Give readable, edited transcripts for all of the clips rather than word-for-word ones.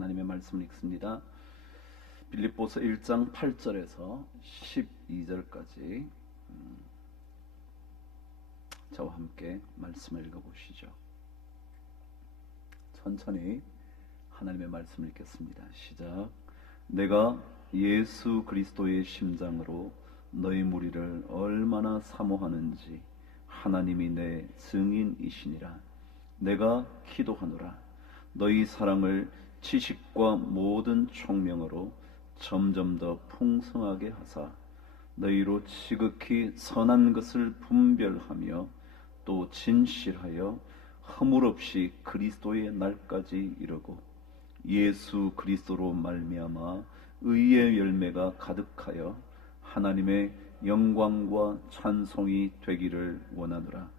하나님의 말씀을 읽습니다. 빌립보서 1장 8절에서 12절까지 저와 함께 말씀을 읽어보시죠. 천천히 하나님의 말씀을 읽겠습니다. 시작. 내가 예수 그리스도의 심장으로 너희 무리를 얼마나 사모하는지 하나님이 내 증인이시니라. 내가 기도하노라. 너희 사랑을 지식과 모든 총명으로 점점 더 풍성하게 하사 너희로 지극히 선한 것을 분별하며 또 진실하여 허물 없이 그리스도의 날까지 이르고 예수 그리스도로 말미암아 의의 열매가 가득하여 하나님의 영광과 찬송이 되기를 원하노라.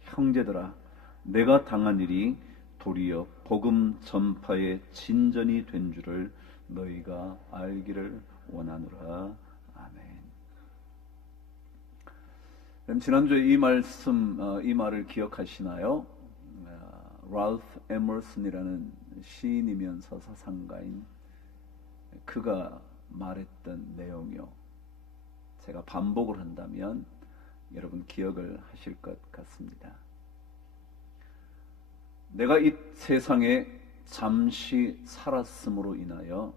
형제들아, 내가 당한 일이 도리어 복음 전파의 진전이 된 줄을 너희가 알기를 원하노라. 아멘. 그럼 지난주에 이 말을 기억하시나요? 랄프 에머슨이라는 시인이면서 사상가인 그가 말했던 내용이요. 제가 반복을 한다면 여러분 기억을 하실 것 같습니다. 내가 이 세상에 잠시 살았음으로 인하여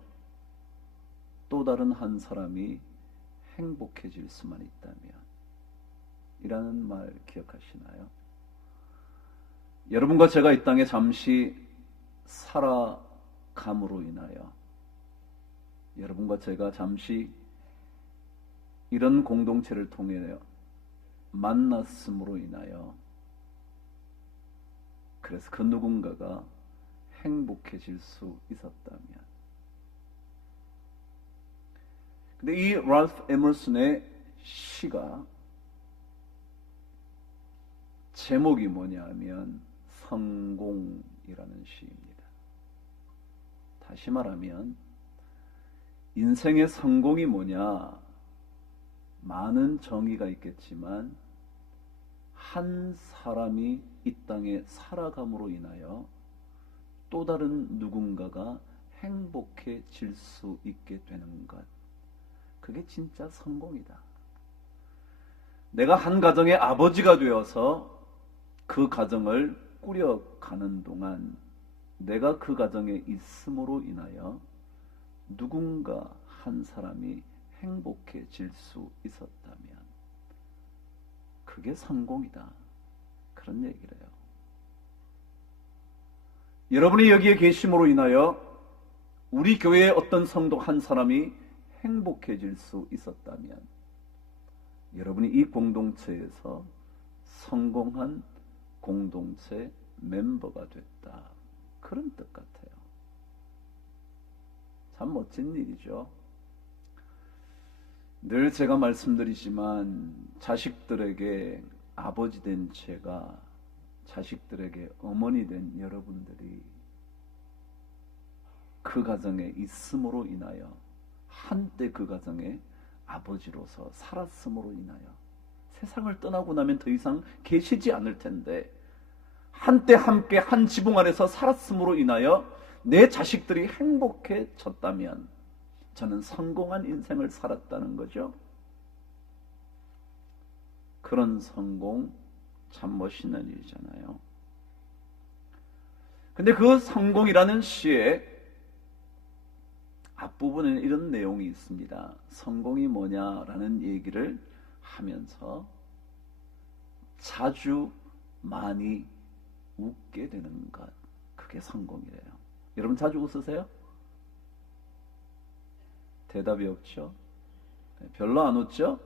또 다른 한 사람이 행복해질 수만 있다면, 이라는 말 기억하시나요? 여러분과 제가 이 땅에 잠시 살아감으로 인하여, 여러분과 제가 잠시 이런 공동체를 통해 만났음으로 인하여, 그래서 그 누군가가 행복해질 수 있었다면. 근데 이 랄프 에머슨의 시가 제목이 뭐냐 하면 성공이라는 시입니다. 다시 말하면 인생의 성공이 뭐냐? 많은 정의가 있겠지만 한 사람이 이 땅에 살아감으로 인하여 또 다른 누군가가 행복해질 수 있게 되는 것, 그게 진짜 성공이다. 내가 한 가정의 아버지가 되어서 그 가정을 꾸려가는 동안 내가 그 가정에 있음으로 인하여 누군가 한 사람이 행복해질 수 있었다면 그게 성공이다. 그런 얘기를 해요. 여러분이 여기에 계심으로 인하여 우리 교회의 어떤 성도 한 사람이 행복해질 수 있었다면 여러분이 이 공동체에서 성공한 공동체 멤버가 됐다. 그런 뜻 같아요. 참 멋진 일이죠. 늘 제가 말씀드리지만 자식들에게 아버지 된 제가 자식들에게 어머니 된 여러분들이 그 가정에 있음으로 인하여 한때 그 가정에 아버지로서 살았음으로 인하여 세상을 떠나고 나면 더 이상 계시지 않을 텐데 한때 함께 한 지붕 아래서 살았음으로 인하여 내 자식들이 행복해졌다면 저는 성공한 인생을 살았다는 거죠. 그런 성공 참 멋있는 일이잖아요. 근데 그 성공이라는 시에 앞부분에 이런 내용이 있습니다. 성공이 뭐냐라는 얘기를 하면서 자주 많이 웃게 되는 것, 그게 성공이래요. 여러분 자주 웃으세요? 대답이 없죠? 별로 안 웃죠?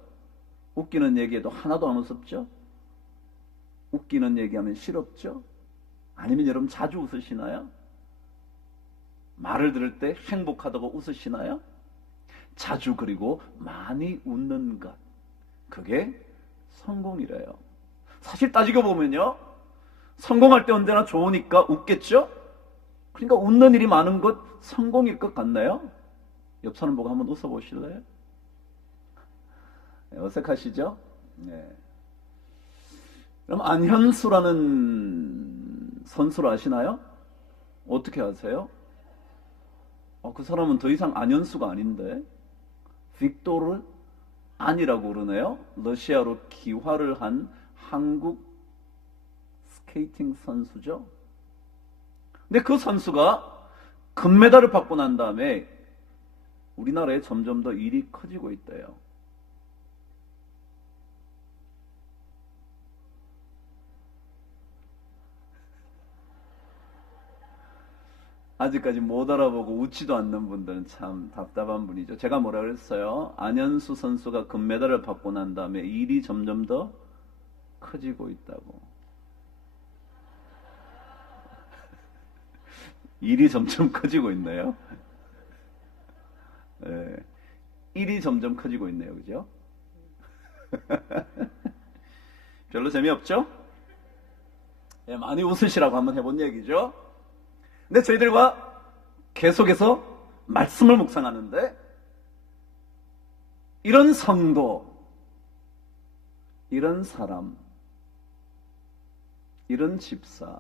웃기는 얘기에도 하나도 안 웃었죠? 웃기는 얘기하면 싫었죠? 아니면 여러분 자주 웃으시나요? 말을 들을 때 행복하다고 웃으시나요? 자주 그리고 많이 웃는 것, 그게 성공이래요. 사실 따지고 보면요, 성공할 때 언제나 좋으니까 웃겠죠? 그러니까 웃는 일이 많은 것 성공일 것 같나요? 옆 사람 보고 한번 웃어보실래요? 어색하시죠? 네. 그럼 안현수라는 선수를 아시나요? 어떻게 아세요? 그 사람은 더 이상 안현수가 아닌데 빅토르 안이라고 그러네요. 러시아로 귀화를 한 한국 스케이팅 선수죠. 근데 그 선수가 금메달을 받고 난 다음에 우리나라에 점점 더 일이 커지고 있대요. 아직까지 못 알아보고 웃지도 않는 분들은 참 답답한 분이죠. 제가 뭐라 그랬어요? 안현수 선수가 금메달을 받고 난 다음에 일이 점점 더 커지고 있다고. 일이 점점 커지고 있네요. 네. 일이 점점 커지고 있네요. 그죠? 별로 재미없죠? 네, 많이 웃으시라고 한번 해본 얘기죠. 근데 저희들과 계속해서 말씀을 묵상하는데 이런 성도, 이런 사람, 이런 집사,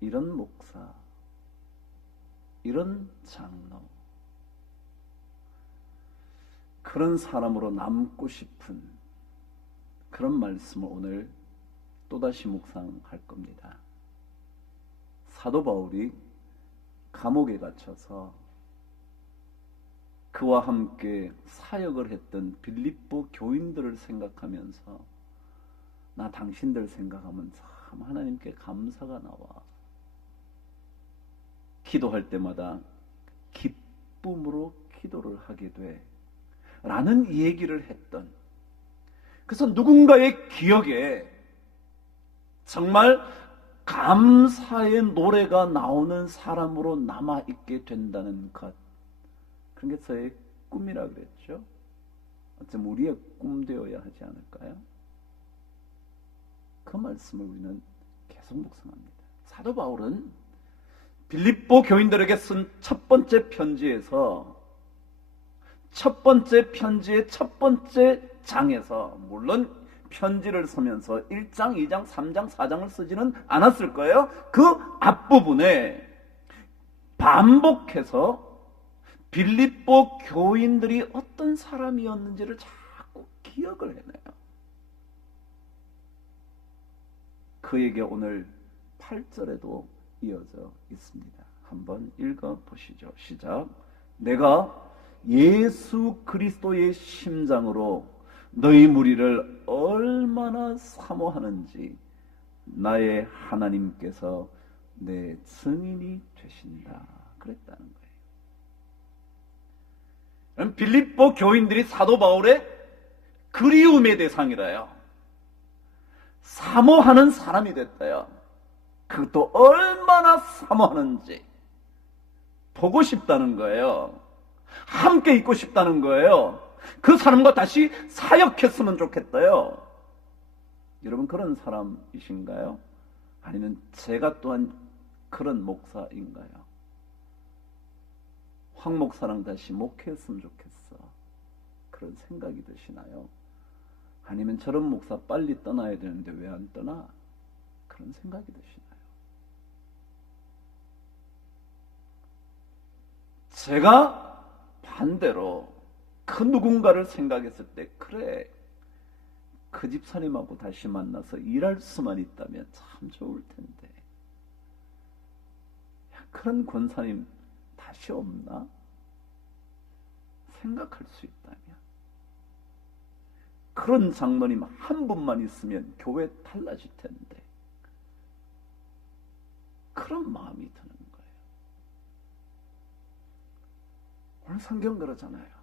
이런 목사, 이런 장로, 그런 사람으로 남고 싶은 그런 말씀을 오늘 또다시 묵상할 겁니다. 사도 바울이 감옥에 갇혀서 그와 함께 사역을 했던 빌립보 교인들을 생각하면서 나 당신들 생각하면 참 하나님께 감사가 나와. 기도할 때마다 기쁨으로 기도를 하게 돼. 라는 얘기를 했던, 그래서 누군가의 기억에 정말 감사의 노래가 나오는 사람으로 남아있게 된다는 것, 그런 게 저의 꿈이라 그랬죠. 어쩜 우리의 꿈 되어야 하지 않을까요? 그 말씀을 우리는 계속 묵상합니다. 사도 바울은 빌립보 교인들에게 쓴 첫 번째 편지에서 첫 번째 편지의 첫 번째 장에서, 물론 편지를 쓰면서 1장, 2장, 3장, 4장을 쓰지는 않았을 거예요. 그 앞부분에 반복해서 빌립보 교인들이 어떤 사람이었는지를 자꾸 기억을 해내요. 그에게 오늘 8절에도 이어져 있습니다. 한번 읽어보시죠. 시작. 내가 예수 그리스도의 심장으로 너희 무리를 얼마나 사모하는지 나의 하나님께서 내 증인이 되신다. 그랬다는 거예요. 빌립보 교인들이 사도 바울의 그리움의 대상이라요. 사모하는 사람이 됐다요. 그것도 얼마나 사모하는지 보고 싶다는 거예요. 함께 있고 싶다는 거예요. 그 사람과 다시 사역했으면 좋겠다요. 여러분 그런 사람이신가요? 아니면 제가 또한 그런 목사인가요? 황 목사랑 다시 목회했으면 좋겠어. 그런 생각이 드시나요? 아니면 저런 목사 빨리 떠나야 되는데 왜 안 떠나? 그런 생각이 드시나요? 제가 반대로 그 누군가를 생각했을 때, 그래, 그 집사님하고 다시 만나서 일할 수만 있다면 참 좋을 텐데, 그런 권사님 다시 없나? 생각할 수 있다면, 그런 장로님 한 분만 있으면 교회 달라질 텐데, 그런 마음이 드는 거예요. 오늘 성경 그러잖아요.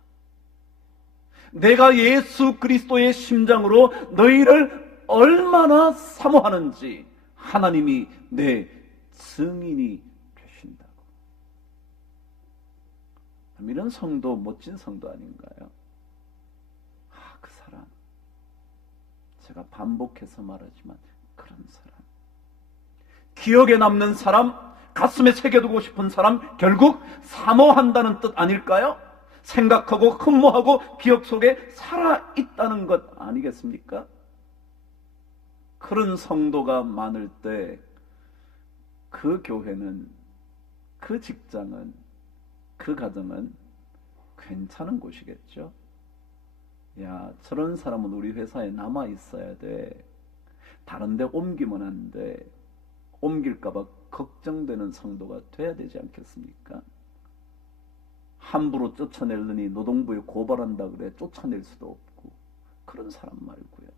내가 예수 그리스도의 심장으로 너희를 얼마나 사모하는지 하나님이 내 증인이 되신다고. 이런 성도 멋진 성도 아닌가요? 그 사람, 제가 반복해서 말하지만 그런 사람, 기억에 남는 사람, 가슴에 새겨두고 싶은 사람, 결국 사모한다는 뜻 아닐까요? 생각하고 흠모하고 기억 속에 살아있다는 것 아니겠습니까? 그런 성도가 많을 때 그 교회는, 그 직장은 그 가정은 괜찮은 곳이겠죠. 야, 저런 사람은 우리 회사에 남아 있어야 돼. 다른 데 옮기면 안 돼. 옮길까봐 걱정되는 성도가 돼야 되지 않겠습니까? 함부로 쫓아내려니 노동부에 고발한다 그래 쫓아낼 수도 없고, 그런 사람 말고요.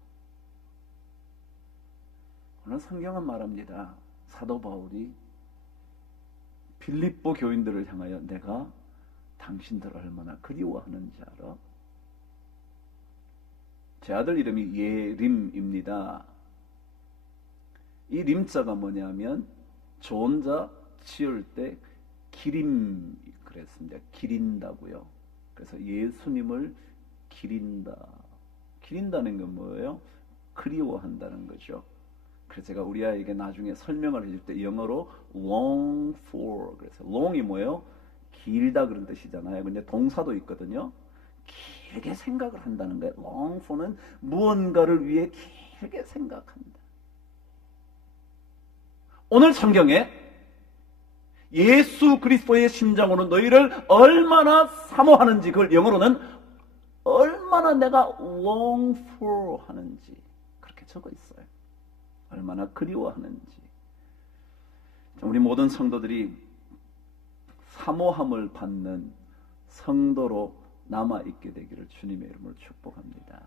오늘 성경은 말합니다. 사도 바울이 빌립보 교인들을 향하여 내가 당신들을 얼마나 그리워하는지 알아? 제 아들 이름이 예림입니다. 이 림자가 뭐냐면 저 혼자 지을 때 기림 그랬습니다. 기린다고요. 그래서 예수님을 기린다. 기린다는 건 뭐예요? 그리워한다는 거죠. 그래서 제가 우리 아이에게 나중에 설명을 해줄 때 영어로 long for, 그래서 long이 뭐예요? 길다 그런 뜻이잖아요. 근데 동사도 있거든요. 길게 생각을 한다는 거예요. long for는 무언가를 위해 길게 생각한다. 오늘 성경에 예수 그리스도의 심장으로 너희를 얼마나 사모하는지, 그걸 영어로는 얼마나 내가 long for 하는지 그렇게 적어 있어요. 얼마나 그리워하는지. 우리 모든 성도들이 사모함을 받는 성도로 남아있게 되기를 주님의 이름으로 축복합니다.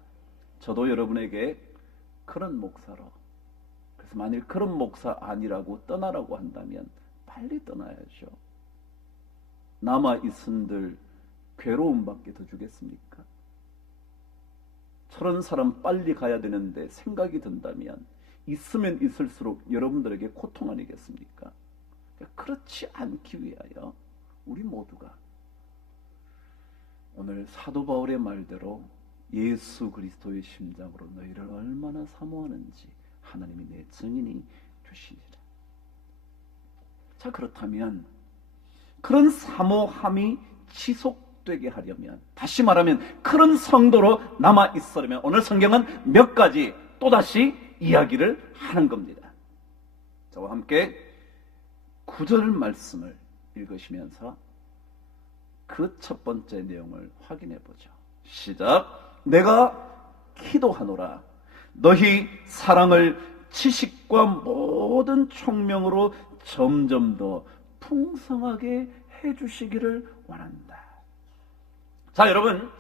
저도 여러분에게 그런 목사로, 그래서 만일 그런 목사 아니라고 떠나라고 한다면 빨리 떠나야죠. 남아있은들 괴로움밖에 더 주겠습니까? 저런 사람 빨리 가야 되는데 생각이 든다면 있으면 있을수록 여러분들에게 고통 아니겠습니까? 그렇지 않기 위하여 우리 모두가 오늘 사도 바울의 말대로 예수 그리스도의 심장으로 너희를 얼마나 사모하는지 하나님이 내 증인이 되시니라. 자, 그렇다면 그런 사모함이 지속되게 하려면, 다시 말하면 그런 성도로 남아 있으려면 오늘 성경은 몇 가지 또다시 이야기를 하는 겁니다. 저와 함께 9절 말씀을 읽으시면서 그 첫 번째 내용을 확인해 보죠. 시작. 내가 기도하노라 너희 사랑을 지식과 모든 총명으로 점점 더 풍성하게 해주시기를 원한다. 자, 여러분,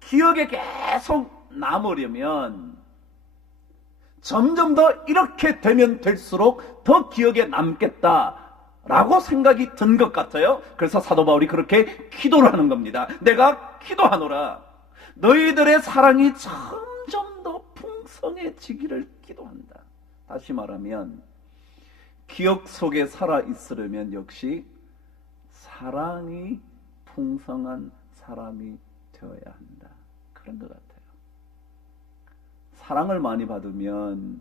기억에 계속 남으려면 점점 더 이렇게 되면 될수록 더 기억에 남겠다라고 생각이 든 것 같아요. 그래서 사도 바울이 그렇게 기도를 하는 겁니다. 내가 기도하노라 너희들의 사랑이 점점 더 풍성해지기를 기도한다. 다시 말하면 기억 속에 살아 있으려면 역시 사랑이 풍성한 사람이 되어야 한다. 그런 것 같아요. 사랑을 많이 받으면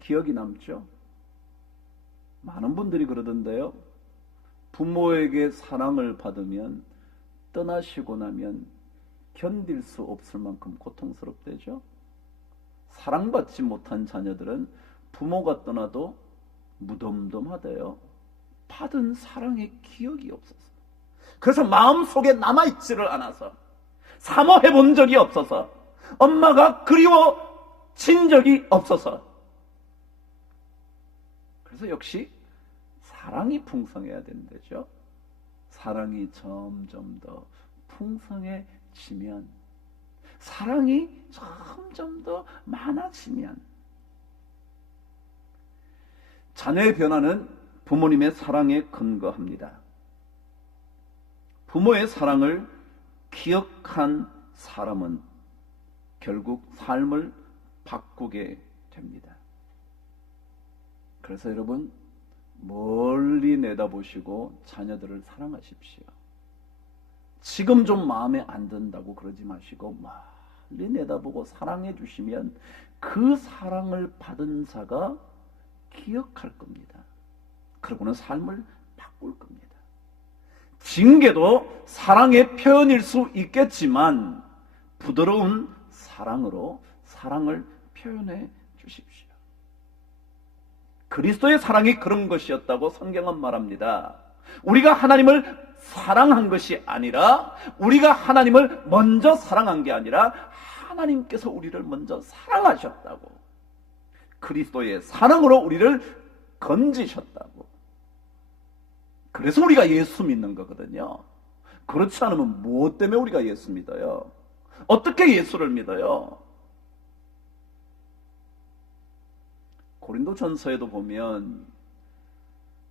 기억이 남죠? 많은 분들이 그러던데요. 부모에게 사랑을 받으면 떠나시고 나면 견딜 수 없을 만큼 고통스럽대죠. 사랑받지 못한 자녀들은 부모가 떠나도 무덤덤하대요. 받은 사랑의 기억이 없어서. 그래서 마음속에 남아있지를 않아서, 사모해 본 적이 없어서, 엄마가 그리워진 적이 없어서. 그래서 역시 사랑이 풍성해야 된다죠. 사랑이 점점 더 풍성해지면, 사랑이 점점 더 많아지면, 자녀의 변화는 부모님의 사랑에 근거합니다. 부모의 사랑을 기억한 사람은 결국 삶을 바꾸게 됩니다. 그래서 여러분, 멀리 내다보시고 자녀들을 사랑하십시오. 지금 좀 마음에 안 든다고 그러지 마시고 멀리 내다보고 사랑해 주시면 그 사랑을 받은 자가 기억할 겁니다. 그러고는 삶을 바꿀 겁니다. 징계도 사랑의 표현일 수 있겠지만 부드러운 사랑으로 사랑을 표현해 주십시오. 그리스도의 사랑이 그런 것이었다고 성경은 말합니다. 우리가 하나님을 사랑한 것이 아니라, 우리가 하나님을 먼저 사랑한 게 아니라 하나님께서 우리를 먼저 사랑하셨다고, 그리스도의 사랑으로 우리를 건지셨다고. 그래서 우리가 예수 믿는 거거든요. 그렇지 않으면 무엇 때문에 우리가 예수 믿어요? 어떻게 예수를 믿어요? 고린도전서에도 보면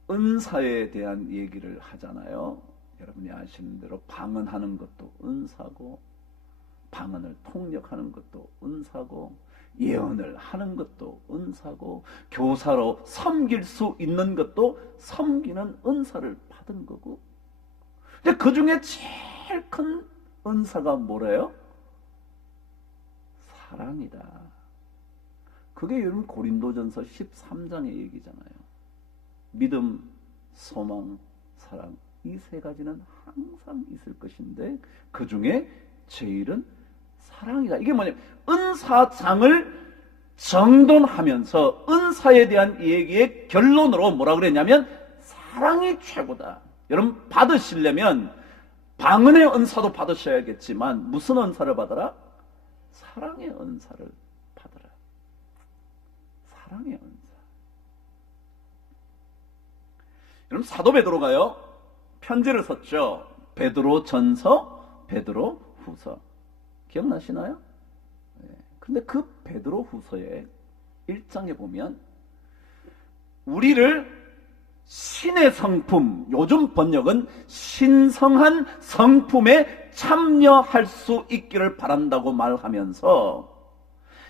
은사에 대한 얘기를 하잖아요. 여러분이 아시는 대로 방언하는 것도 은사고, 방언을 통역하는 것도 은사고, 예언을 하는 것도 은사고, 교사로 섬길 수 있는 것도 섬기는 은사를 받은 거고. 근데 그 중에 제일 큰 은사가 뭐래요? 사랑이다. 그게 여러분 고린도전서 13장의 얘기잖아요. 믿음, 소망, 사랑, 이 세 가지는 항상 있을 것인데 그 중에 제일은 사랑이다. 이게 뭐냐면 은사장을 정돈하면서 은사에 대한 얘기의 결론으로 뭐라 그랬냐면 사랑이 최고다. 여러분 받으시려면 방언의 은사도 받으셔야겠지만 무슨 은사를 받아라? 사랑의 은사를 받아라. 사랑의 은사. 여러분 사도 베드로가요 편지를 썼죠. 베드로 전서, 베드로 후서. 기억나시나요? 근데 그 베드로 후서의 1장에 보면 우리를 신의 성품, 요즘 번역은 신성한 성품에 참여할 수 있기를 바란다고 말하면서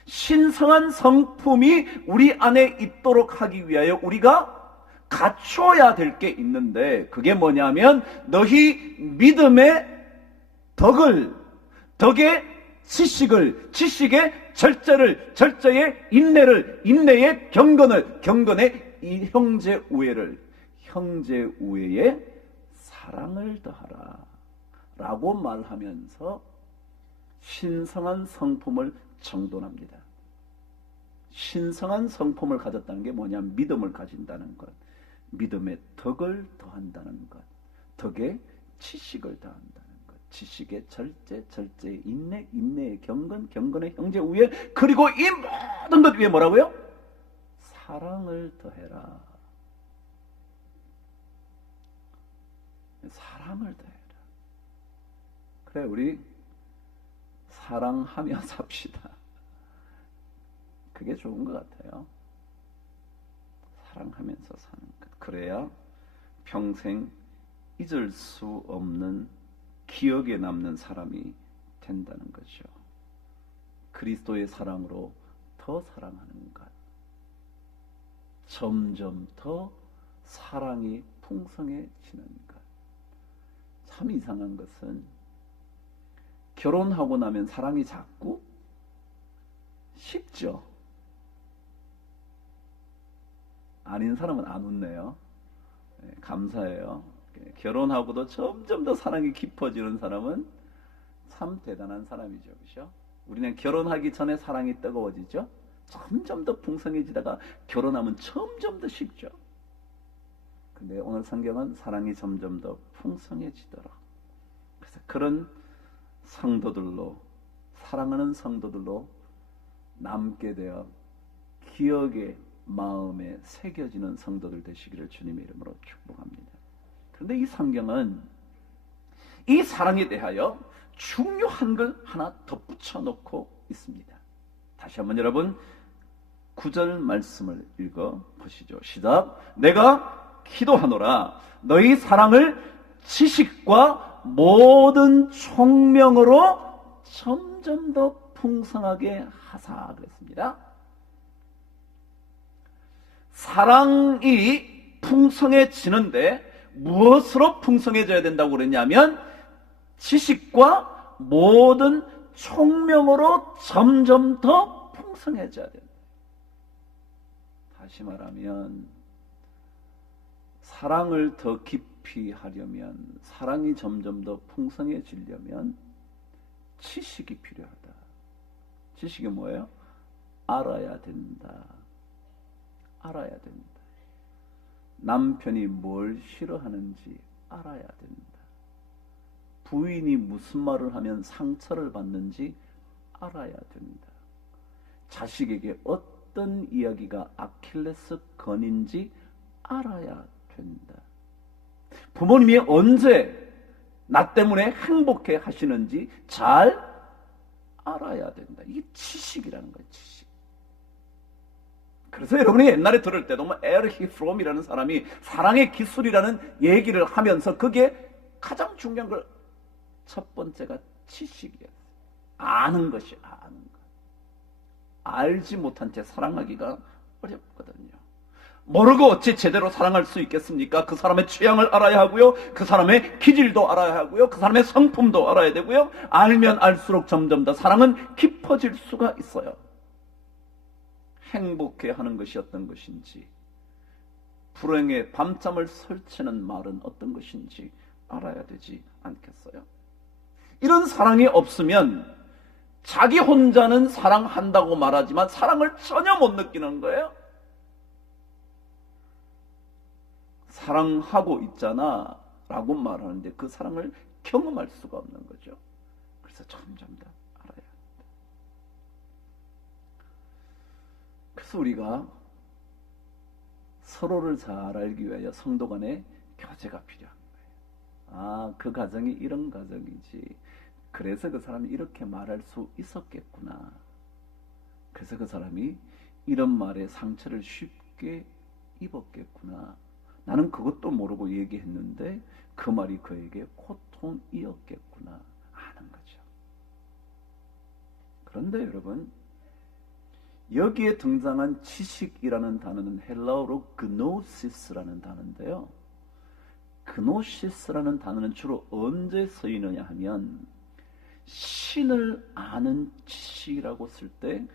신성한 성품이 우리 안에 있도록 하기 위하여 우리가 갖춰야 될 게 있는데 그게 뭐냐면 너희 믿음의 덕을, 덕의 지식을, 지식의 절제를, 절제의 인내를, 인내의 경건을, 경건의 이 형제 우애를, 형제 우애에 사랑을 더하라 라고 말하면서 신성한 성품을 정돈합니다. 신성한 성품을 가졌다는 게 뭐냐? 믿음을 가진다는 것, 믿음의 덕을 더한다는 것, 덕의 지식을 더한다는 것, 지식의 절제, 절제의 인내, 인내의 경건, 경건의 형제 우애, 그리고 이 모든 것 위에 뭐라고요? 사랑을 더해라. 사랑을 더해라. 그래, 우리 사랑하며 삽시다. 그게 좋은 것 같아요. 사랑하면서 사는 것. 그래야 평생 잊을 수 없는 기억에 남는 사람이 된다는 거죠. 그리스도의 사랑으로 더 사랑하는 것. 점점 더 사랑이 풍성해지는 것. 참 이상한 것은 결혼하고 나면 사랑이 자꾸 식죠. 아닌 사람은 안 웃네요. 감사해요. 결혼하고도 점점 더 사랑이 깊어지는 사람은 참 대단한 사람이죠. 그렇죠? 우리는 결혼하기 전에 사랑이 뜨거워지죠. 점점 더 풍성해지다가 결혼하면 점점 더 식죠. 근데 오늘 성경은 사랑이 점점 더 풍성해지도록, 그래서 그런 성도들로, 사랑하는 성도들로 남게 되어 기억에, 마음에 새겨지는 성도들 되시기를 주님의 이름으로 축복합니다. 그런데 이 성경은 이 사랑에 대하여 중요한 걸 하나 덧붙여 놓고 있습니다. 다시 한번 여러분 9절 말씀을 읽어 보시죠. 시작. 내가 기도하노라 너희 사랑을 지식과 모든 총명으로 점점 더 풍성하게 하사 그랬습니다. 사랑이 풍성해지는데 무엇으로 풍성해져야 된다고 그랬냐면 지식과 모든 총명으로 점점 더 풍성해져야 된다. 다시 말하면 사랑을 더 깊이 하려면, 사랑이 점점 더 풍성해지려면 지식이 필요하다. 지식이 뭐예요? 알아야 된다. 알아야 된다. 남편이 뭘 싫어하는지 알아야 된다. 부인이 무슨 말을 하면 상처를 받는지 알아야 된다. 자식에게 어떤 이야기가 아킬레스 건인지 알아야 된다. 부모님이 언제 나 때문에 행복해 하시는지 잘 알아야 된다. 이게 지식이라는 거예요, 지식. 그래서 여러분이 옛날에 들을 때도 에르히 프롬이라는 사람이 사랑의 기술이라는 얘기를 하면서 그게 가장 중요한 걸 첫 번째가 지식이에요. 아는 것이 아는 것. 알지 못한 채 사랑하기가 어렵거든요. 모르고 어찌 제대로 사랑할 수 있겠습니까? 그 사람의 취향을 알아야 하고요. 그 사람의 기질도 알아야 하고요. 그 사람의 성품도 알아야 되고요. 알면 알수록 점점 더 사랑은 깊어질 수가 있어요. 행복해 하는 것이 어떤 것인지, 불행에 밤잠을 설치는 말은 어떤 것인지 알아야 되지 않겠어요? 이런 사랑이 없으면 자기 혼자는 사랑한다고 말하지만 사랑을 전혀 못 느끼는 거예요. 사랑하고 있잖아 라고 말하는데 그 사랑을 경험할 수가 없는 거죠. 그래서 점점 더 알아야 합니다. 그래서 우리가 서로를 잘 알기 위하여 성도 간의 교제가 필요한 거예요. 아, 그 가정이 이런 가정이지. 그래서 그 사람이 이렇게 말할 수 있었겠구나. 그래서 그 사람이 이런 말에 상처를 쉽게 입었겠구나. 나는 그것도 모르고 얘기했는데 그 말이 그에게 고통이었겠구나. 아는 거죠. 그런데 여러분, 여기에 등장한 지식이라는 단어는 헬라어로 그노시스라는 단어인데요. 그노시스라는 단어는 주로 언제 쓰이느냐 하면 신을 아는 지식이라고 쓸 때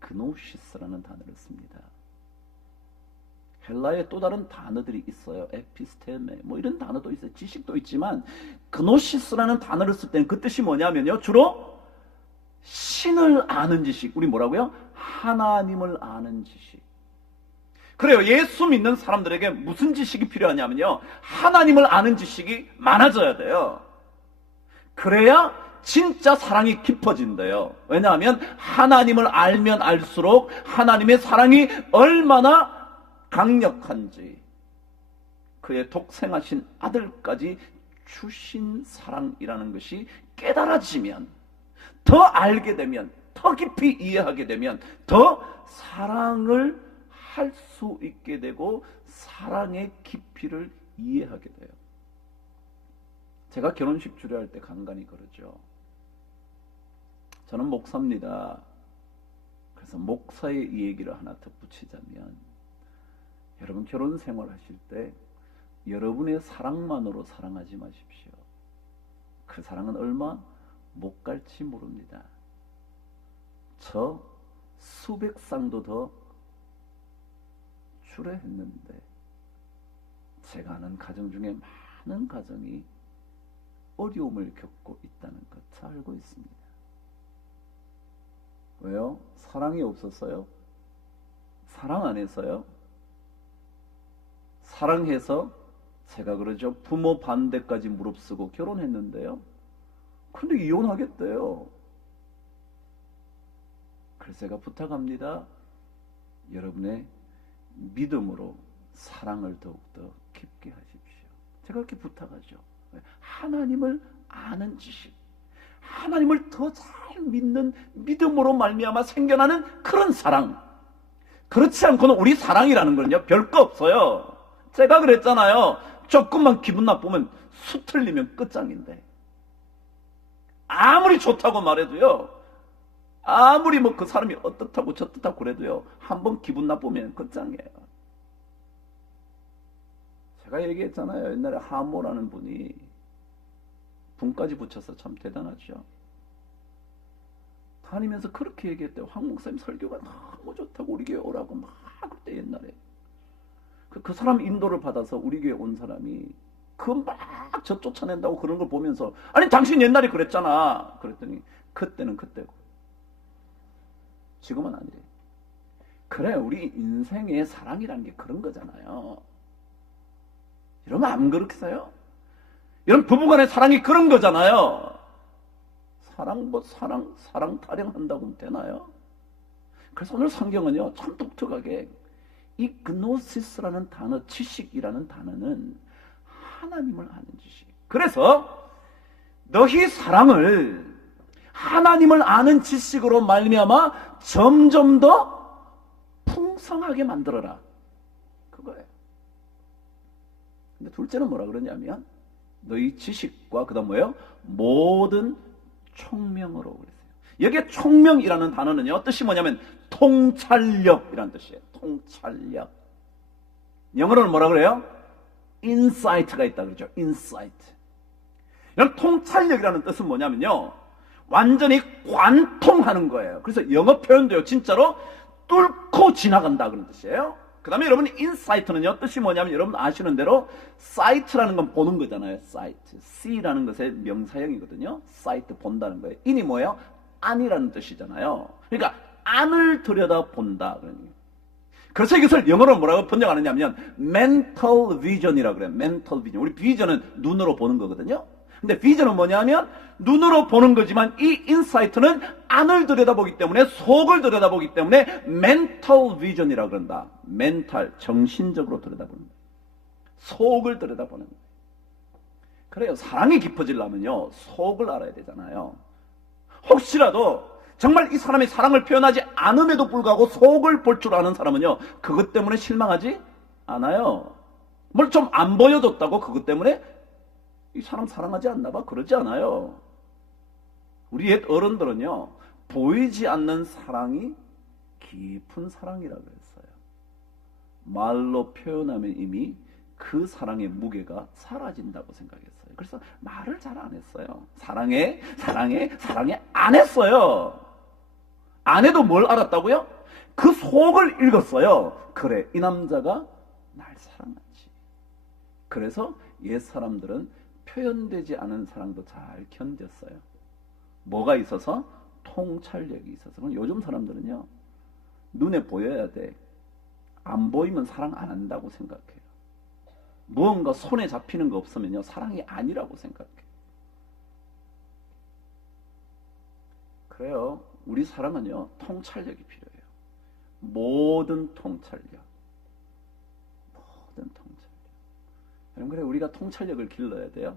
그노시스라는 단어를 씁니다. 헬라에 또 다른 단어들이 있어요. 에피스테메 뭐 이런 단어도 있어요. 지식도 있지만 그노시스라는 단어를 쓸 때는 그 뜻이 뭐냐면요. 주로 신을 아는 지식. 우리 뭐라고요? 하나님을 아는 지식. 그래요. 예수 믿는 사람들에게 무슨 지식이 필요하냐면요. 하나님을 아는 지식이 많아져야 돼요. 그래야 진짜 사랑이 깊어진대요. 왜냐하면 하나님을 알면 알수록 하나님의 사랑이 얼마나 강력한지, 그의 독생하신 아들까지 주신 사랑이라는 것이 깨달아지면, 더 알게 되면, 더 깊이 이해하게 되면 더 사랑을 할 수 있게 되고 사랑의 깊이를 이해하게 돼요. 제가 결혼식 주례할 때 간간히 그러죠. 저는 목사입니다. 그래서 목사의 이 얘기를 하나 덧붙이자면, 여러분 결혼 생활 하실 때 여러분의 사랑만으로 사랑하지 마십시오. 그 사랑은 얼마 못 갈지 모릅니다. 저 수백 쌍도 더 주례했는데 제가 아는 가정 중에 많은 가정이 어려움을 겪고 있다는 것 잘 알고 있습니다. 왜요? 사랑이 없었어요? 사랑 안 해서요? 사랑해서 제가 그러죠. 부모 반대까지 무릅쓰고 결혼했는데요. 근데 이혼하겠대요. 그래서 제가 부탁합니다. 여러분의 믿음으로 사랑을 더욱더 깊게 하십시오. 제가 그렇게 부탁하죠. 하나님을 아는 지식, 하나님을 더 잘 믿는 믿음으로 말미암아 생겨나는 그런 사랑. 그렇지 않고는 우리 사랑이라는 건요 별거 없어요. 제가 그랬잖아요. 조금만 기분 나쁘면 수 틀리면 끝장인데, 아무리 좋다고 말해도요, 아무리 뭐 그 사람이 어떻다고 저떻다고 그래도요, 한번 기분 나쁘면 끝장이에요. 제가 얘기했잖아요. 옛날에 하모라는 분이 분까지 붙여서 참 대단하죠. 다니면서 그렇게 얘기했대요. 황 목사님 설교가 너무 좋다고 우리 교회 오라고 막 그때 옛날에 그 사람 인도를 받아서 우리 교회 온 사람이 그 막 저 쫓아낸다고 그런 걸 보면서, 아니 당신 옛날에 그랬잖아. 그랬더니 그때는 그때고 지금은 아니래. 그래, 우리 인생의 사랑이라는 게 그런 거잖아요. 여러분 안 그렇겠어요? 여러분 부부간의 사랑이 그런 거잖아요. 사랑 타령한다고 하면 되나요? 그래서 오늘 성경은요, 참 독특하게 이 그노시스라는 단어, 지식이라는 단어는 하나님을 아는 지식. 그래서 너희 사랑을 하나님을 아는 지식으로 말미암아 점점 더 풍성하게 만들어라. 그거예요. 근데 둘째는 뭐라 그러냐면 너희 지식과 그다음 뭐예요? 모든 총명으로 그랬어요. 여기에 총명이라는 단어는요, 뜻이 뭐냐면 통찰력이라는 뜻이에요. 통찰력. 영어로는 뭐라 그래요? insight가 있다 그러죠. insight. 이런 통찰력이라는 뜻은 뭐냐면요, 완전히 관통하는 거예요. 그래서 영어 표현도요, 진짜로 뚫고 지나간다 그런 뜻이에요. 그 다음에 여러분 인사이트는요, 뜻이 뭐냐면 여러분 아시는 대로 사이트라는 건 보는 거잖아요. 사이트. C라는 것의 명사형이거든요. 사이트 본다는 거예요. 인이 뭐예요? 안이라는 뜻이잖아요. 그러니까 안을 들여다본다. 그래서 이것을 영어로 뭐라고 번역하느냐 하면 mental vision이라고 그래요. mental vision. 우리 vision은 눈으로 보는 거거든요. 근데 vision은 뭐냐면 눈으로 보는 거지만 이 인사이트는 안을 들여다보기 때문에, 속을 들여다보기 때문에 mental vision이라고 그런다. 멘탈, 정신적으로 들여다보는 거예요. 속을 들여다보는 거예요. 그래요. 사랑이 깊어지려면요, 속을 알아야 되잖아요. 혹시라도 정말 이 사람이 사랑을 표현하지 않음에도 불구하고 속을 볼 줄 아는 사람은요, 그것 때문에 실망하지 않아요. 뭘 좀 안 보여줬다고 그것 때문에 이 사람 사랑하지 않나 봐, 그러지 않아요. 우리 옛 어른들은요, 보이지 않는 사랑이 깊은 사랑이라고 했어요. 말로 표현하면 이미 그 사랑의 무게가 사라진다고 생각했어요. 그래서 말을 잘 안 했어요. 사랑해 안 했어요. 안 해도 뭘 알았다고요? 그 속을 읽었어요. 그래, 이 남자가 날 사랑하지. 그래서 옛 사람들은 표현되지 않은 사랑도 잘 견뎠어요. 뭐가 있어서? 통찰력이 있어서. 그럼 요즘 사람들은요, 눈에 보여야 돼. 안 보이면 사랑 안 한다고 생각해요. 무언가 손에 잡히는 거 없으면요, 사랑이 아니라고 생각해요. 그래요. 우리 사랑은요, 통찰력이 필요해요. 모든 통찰력. 모든 통찰력. 여러분, 그래, 우리가 통찰력을 길러야 돼요.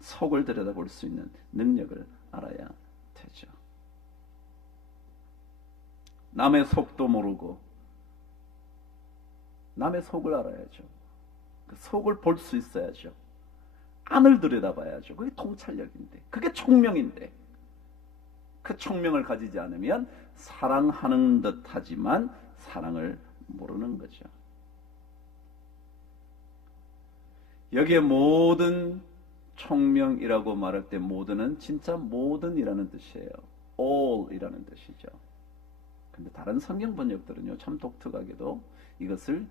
속을 들여다볼 수 있는 능력을 알아야 되죠. 남의 속도 모르고 남의 속을 알아야죠. 그 속을 볼 수 있어야죠. 안을 들여다봐야죠. 그게 통찰력인데, 그게 총명인데, 그 총명을 가지지 않으면 사랑하는 듯 하지만 사랑을 모르는 거죠. 여기에 모든 총명이라고 말할 때 모든은 진짜 모든이라는 뜻이에요. all이라는 뜻이죠. 근데 다른 성경 번역들은요, 참 독특하게도 이것을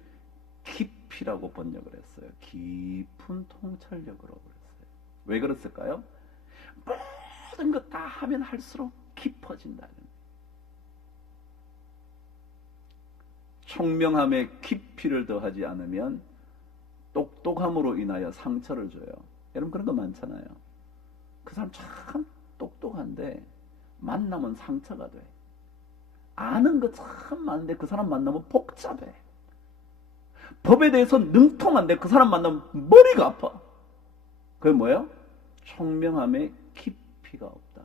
깊이라고 번역을 했어요. 깊은 통찰력으로 그랬어요. 왜 그랬을까요? 모든 것 다 하면 할수록 깊어진다는. 총명함에 깊이를 더하지 않으면 똑똑함으로 인하여 상처를 줘요. 여러분 그런 거 많잖아요. 그 사람 참 똑똑한데 만나면 상처가 돼. 아는 거 참 많은데 그 사람 만나면 복잡해. 법에 대해서 능통한데 그 사람 만나면 머리가 아파. 그게 뭐예요? 총명함에 깊이가 없다.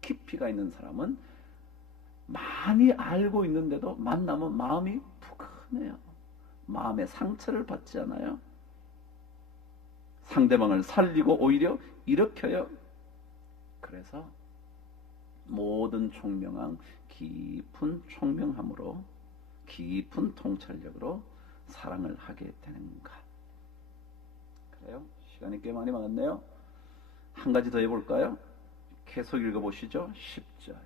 깊이가 있는 사람은 많이 알고 있는데도 만나면 마음이 푸근해요. 마음에 상처를 받지 않아요. 상대방을 살리고 오히려 일으켜요. 그래서 모든 총명함, 깊은 총명함으로, 깊은 통찰력으로 사랑을 하게 되는가. 그래요? 시간이 꽤 많이 많았네요. 한 가지 더 해볼까요? 계속 읽어보시죠. 10절.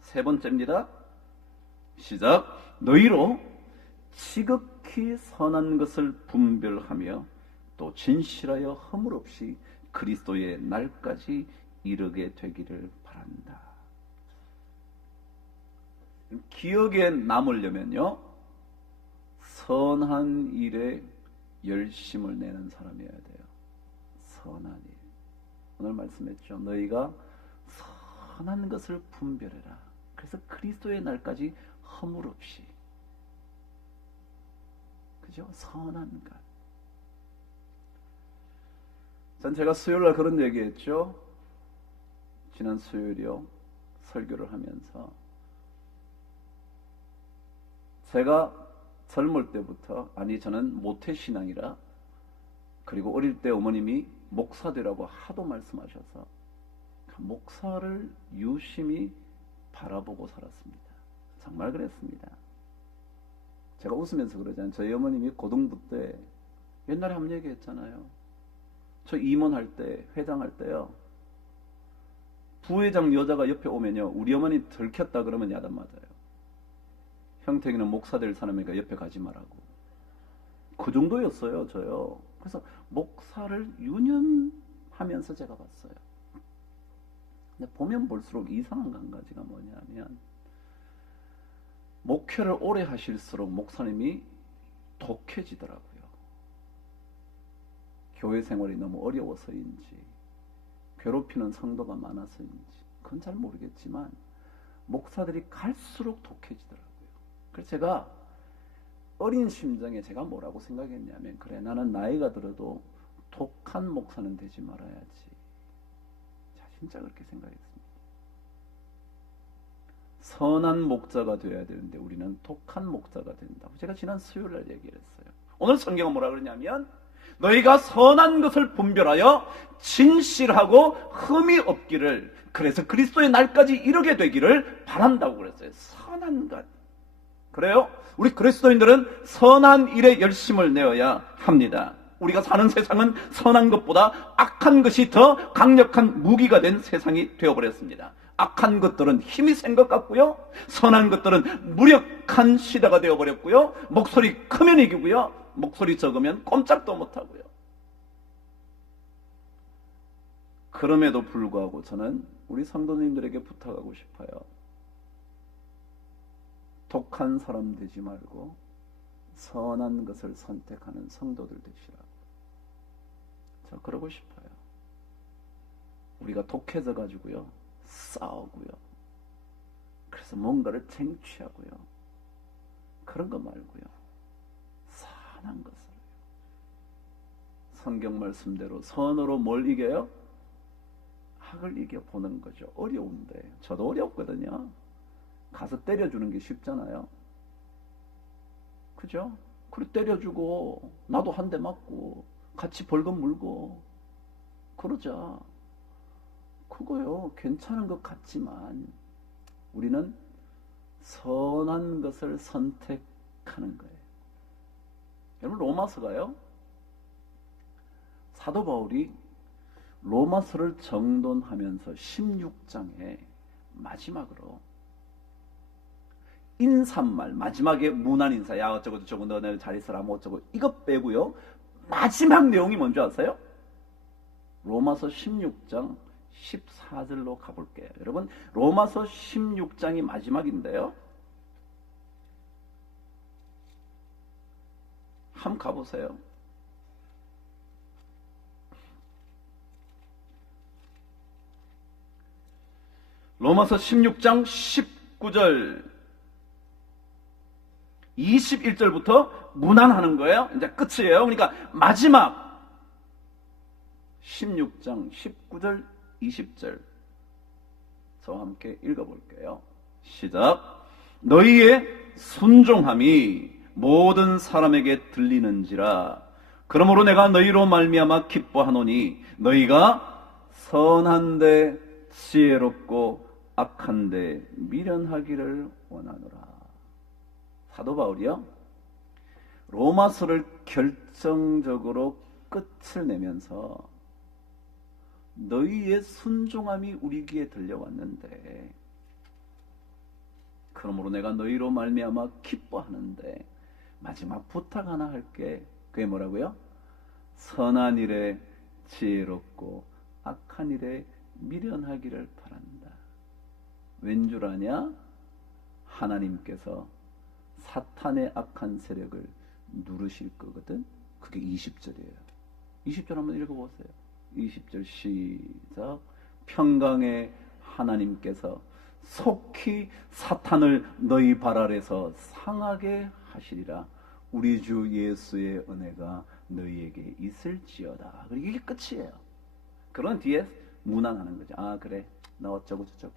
세 번째입니다. 시작. 너희로 지극히 선한 것을 분별하며 또 진실하여 허물 없이 그리스도의 날까지 이르게 되기를 바란다. 기억에 남으려면요, 선한 일에 열심을 내는 사람이어야 돼요. 선한 일. 오늘 말씀했죠. 너희가 선한 것을 분별해라. 그래서 그리스도의 날까지 허물 없이. 그죠? 선한 것. 전 제가 수요일날 그런 얘기했죠. 지난 수요일이요. 설교를 하면서 제가 젊을 때부터 저는 모태신앙이라 그리고 어릴 때 어머님이 목사 되라고 하도 말씀하셔서 목사를 유심히 바라보고 살았습니다. 정말 그랬습니다. 제가 웃으면서 그러잖아요. 저희 어머님이 고등부 때 옛날에 한번 얘기했잖아요. 저 임원할 때, 회장할 때요. 부회장 여자가 옆에 오면요. 우리 어머니 들켰다 그러면 야단 맞아요. 형택이는 목사 될 사람이니까 옆에 가지 말라고. 그 정도였어요, 저요. 그래서 목사를 유념하면서 제가 봤어요. 근데 보면 볼수록 이상한 한 가지가 뭐냐면 목회를 오래 하실수록 목사님이 독해지더라고요. 교회 생활이 너무 어려워서인지 괴롭히는 성도가 많아서인지 그건 잘 모르겠지만 목사들이 갈수록 독해지더라고요. 그래서 제가 어린 심정에 제가 뭐라고 생각했냐면 그래 나는 나이가 들어도 독한 목사는 되지 말아야지. 자, 진짜 그렇게 생각했습니다. 선한 목자가 되어야 되는데 우리는 독한 목자가 된다고 제가 지난 수요일날 얘기를 했어요. 오늘 성경은 뭐라 그러냐면 너희가 선한 것을 분별하여 진실하고 흠이 없기를 그래서 그리스도의 날까지 이르게 되기를 바란다고 그랬어요. 선한 것. 그래요? 우리 그리스도인들은 선한 일에 열심을 내어야 합니다. 우리가 사는 세상은 선한 것보다 악한 것이 더 강력한 무기가 된 세상이 되어버렸습니다. 악한 것들은 힘이 센 것 같고요. 선한 것들은 무력한 시대가 되어버렸고요. 목소리 크면 이기고요. 목소리 적으면 꼼짝도 못하고요. 그럼에도 불구하고 저는 우리 성도님들에게 부탁하고 싶어요. 독한 사람 되지 말고 선한 것을 선택하는 성도들 되시라고. 저 그러고 싶어요. 우리가 독해져 가지고요. 싸우고요. 그래서 뭔가를 쟁취하고요. 그런 거 말고요. 선한 것을. 성경 말씀대로 선으로 뭘 이겨요? 악을 이겨보는 거죠. 어려운데. 저도 어렵거든요. 가서 때려주는 게 쉽잖아요. 그죠? 그래 때려주고 나도 한 대 맞고 같이 벌금 물고 그러자. 그거요. 괜찮은 것 같지만 우리는 선한 것을 선택하는 거예요. 여러분 로마서가요. 사도 바울이 로마서를 정돈하면서 16장에 마지막으로 인사말 마지막에 무난 인사 야 어쩌고 저쩌고 너네 잘 있어라 뭐 어쩌고 이거 빼고요. 마지막 내용이 뭔지 아세요? 로마서 16장 14절로 가볼게요. 여러분 로마서 16장이 마지막인데요. 한번 가보세요. 로마서 16장 19절 21절부터 문안하는 거예요. 이제 끝이에요. 그러니까 마지막 16장 19절 20절 저와 함께 읽어볼게요. 시작. 너희의 순종함이 모든 사람에게 들리는지라 그러므로 내가 너희로 말미암아 기뻐하노니 너희가 선한데 지혜롭고 악한데 미련하기를 원하노라. 사도 바울이요 로마서를 결정적으로 끝을 내면서 너희의 순종함이 우리 귀에 들려왔는데 그러므로 내가 너희로 말미암아 기뻐하는데 마지막 부탁 하나 할게. 그게 뭐라고요? 선한 일에 지혜롭고 악한 일에 미련하기를 바란다. 왠 줄 아냐? 하나님께서 사탄의 악한 세력을 누르실 거거든. 그게 20절이에요. 20절 한번 읽어보세요. 20절 시작. 평강의 하나님께서 속히 사탄을 너희 발 아래서 상하게 하시리라. 우리 주 예수의 은혜가 너희에게 있을지어다. 이게 끝이에요. 그런 뒤에 문안하는 거죠. 아 그래, 나 어쩌고 저쩌고.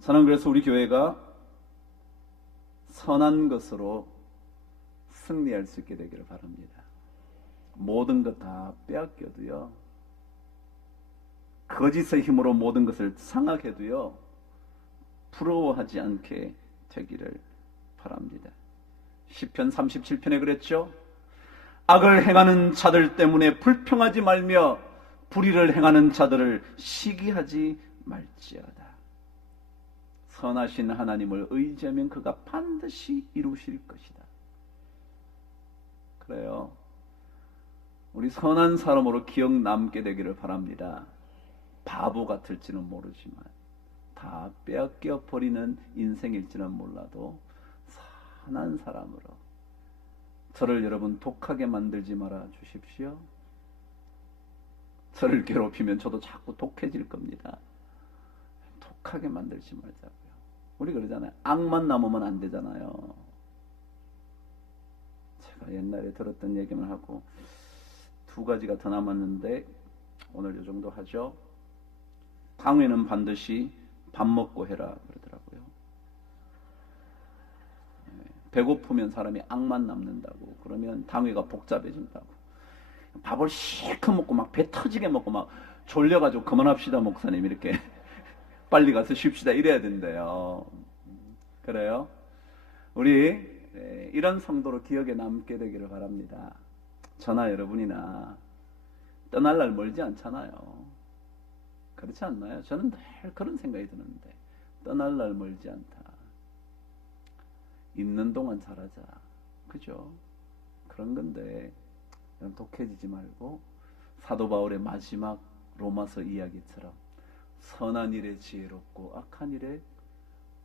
저는 그래서 우리 교회가 선한 것으로 승리할 수 있게 되기를 바랍니다. 모든 것 다 빼앗겨도요, 거짓의 힘으로 모든 것을 상하게도요, 부러워하지 않게 되기를 바랍니다. 시편 37편에 그랬죠. 악을 행하는 자들 때문에 불평하지 말며 불의를 행하는 자들을 시기하지 말지어다. 선하신 하나님을 의지하면 그가 반드시 이루실 것이다. 그래요. 우리 선한 사람으로 기억 남게 되기를 바랍니다. 바보 같을지는 모르지만, 다 빼앗겨 버리는 인생일지는 몰라도 선한 사람으로 저를 여러분 독하게 만들지 말아 주십시오. 저를 괴롭히면 저도 자꾸 독해질 겁니다. 독하게 만들지 말자고요. 우리 그러잖아요. 악만 남으면 안 되잖아요. 제가 옛날에 들었던 얘기만 하고 2가지가 더 남았는데 오늘 이 정도 하죠. 당회는 반드시 밥 먹고 해라 그러더라고요. 배고프면 사람이 악만 남는다고. 그러면 당회가 복잡해진다고. 밥을 실컷 먹고 막 배 터지게 먹고 막 졸려가지고 그만합시다 목사님 이렇게 빨리 가서 쉽시다 이래야 된대요. 그래요? 우리 이런 성도로 기억에 남게 되기를 바랍니다. 저나 여러분이나 떠날 날 멀지 않잖아요. 그렇지 않나요? 저는 늘 그런 생각이 드는데 떠날 날 멀지 않다. 있는 동안 잘하자. 그죠? 그런 건데 독해지지 말고 사도 바울의 마지막 로마서 이야기처럼 선한 일에 지혜롭고 악한 일에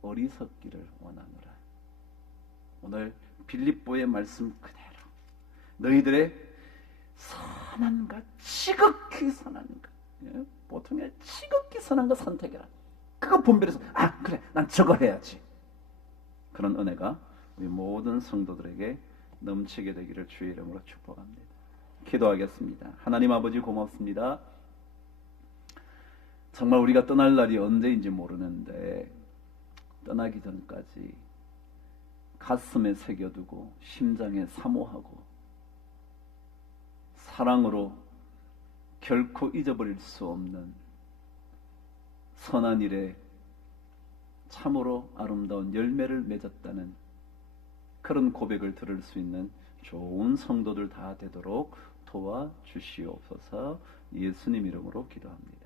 어리석기를 원하노라. 오늘 빌립보의 말씀 그대로 너희들의 선한 것, 지극히 선한 것, 보통의 지극히 선한 것 선택해라. 그거 분별해서 그래 난 저거 해야지. 그런 은혜가 우리 모든 성도들에게 넘치게 되기를 주의 이름으로 축복합니다. 기도하겠습니다. 하나님 아버지 고맙습니다. 정말 우리가 떠날 날이 언제인지 모르는데 떠나기 전까지 가슴에 새겨두고 심장에 사모하고 사랑으로 결코 잊어버릴 수 없는 선한 일에 참으로 아름다운 열매를 맺었다는 그런 고백을 들을 수 있는 좋은 성도들 다 되도록 도와주시옵소서. 예수님 이름으로 기도합니다.